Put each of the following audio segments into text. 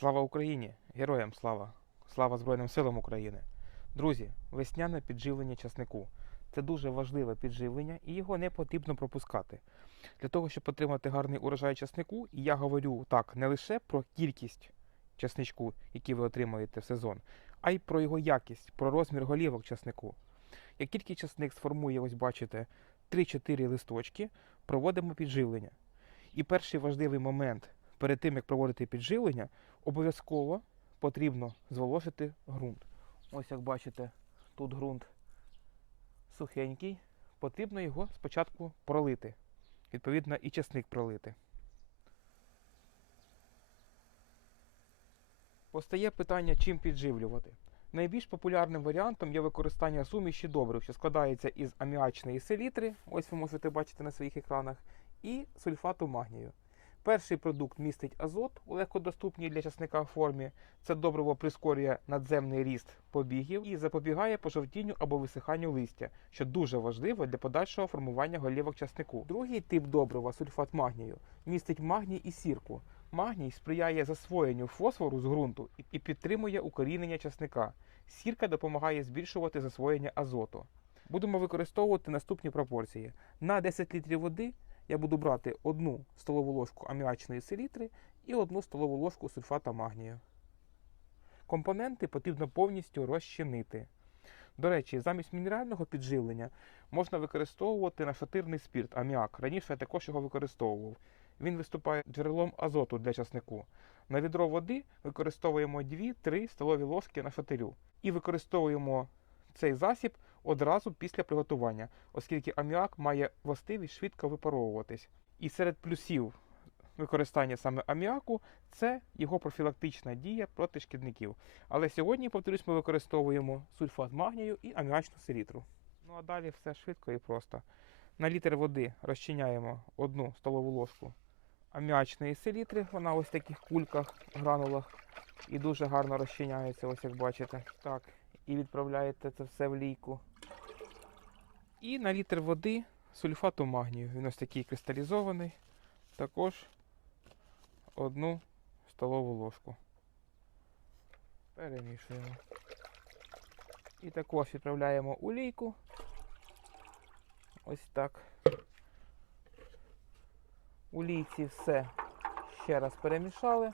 Слава Україні! Героям слава! Слава Збройним силам України! Друзі, весняне підживлення часнику. Це дуже важливе підживлення і його не потрібно пропускати. Для того, щоб отримати гарний урожай часнику, і я говорю так не лише про кількість часничку, який ви отримаєте в сезон, а й про його якість, про розмір голівок часнику. Як тільки часник сформує, ось бачите, 3-4 листочки, проводимо підживлення. І перший важливий момент перед тим, як проводити підживлення, обов'язково потрібно зволожити ґрунт. Ось як бачите, тут ґрунт сухенький, потрібно його спочатку пролити. Відповідно, і часник пролити. Постає питання, чим підживлювати. Найбільш популярним варіантом є використання суміші добрив, що складається із аміачної селітри, ось ви можете бачити на своїх екранах, і сульфату магнію. Перший продукт містить азот у легкодоступній для часника формі. Це добриво прискорює надземний ріст побігів і запобігає пожовтінню або висиханню листя, що дуже важливо для подальшого формування голівок часнику. Другий тип добрива сульфат магнію містить магній і сірку. Магній сприяє засвоєнню фосфору з ґрунту і- підтримує укорінення часника. Сірка допомагає збільшувати засвоєння азоту. Будемо використовувати наступні пропорції. На 10 літрів води я буду брати одну столову ложку аміачної селітри і одну столову ложку сульфата магнію. Компоненти потрібно повністю розчинити. До речі, замість мінерального підживлення можна використовувати нашатирний спірт аміак. Раніше я також його використовував. Він виступає джерелом азоту для часнику. На відро води використовуємо 2-3 столові ложки нашатирю і використовуємо цей засіб одразу після приготування, оскільки аміак має властивість швидко випаровуватись. І серед плюсів використання саме аміаку це його профілактична дія проти шкідників. Але сьогодні, повторюсь, ми використовуємо сульфат магнію і аміачну селітру. Ну а далі все швидко і просто. На літр води розчиняємо одну столову ложку аміачної селітри. Вона ось в таких кульках, гранулах і дуже гарно розчиняється, ось як бачите. Так, і відправляєте це все в лійку. І на літр води сульфату магнію. Він ось такий кристалізований. Також одну столову ложку. Перемішуємо. І також відправляємо у лійку. Ось так. У лійці все ще раз перемішали.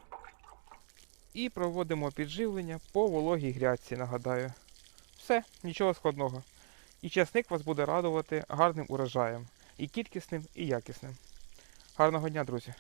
І проводимо підживлення по вологій грядці, нагадаю. Все, нічого складного. І часник вас буде радувати гарним урожаєм. І кількісним, і якісним. Гарного дня, друзі!